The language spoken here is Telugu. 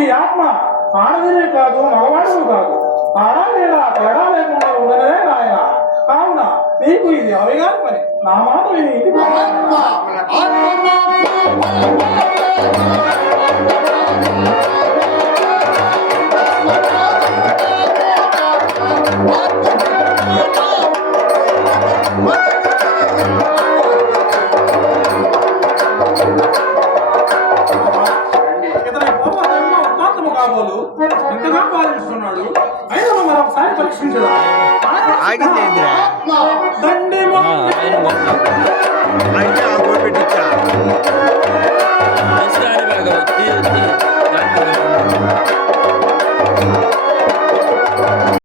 ఈ ఆత్మ ఆడదినే కాదు మగవాడు కాదు ఆడాలేలా తేడా లేకుండా ఉండదే నాయన. కావున నీకు ఇది అవిగాని పని. నా మాట విని ఇది కాబోలు ఇంతగా పాలిస్తున్నాడు. అయినా మనం ఒకసారి పరీక్షించదా? ఆగింది దండి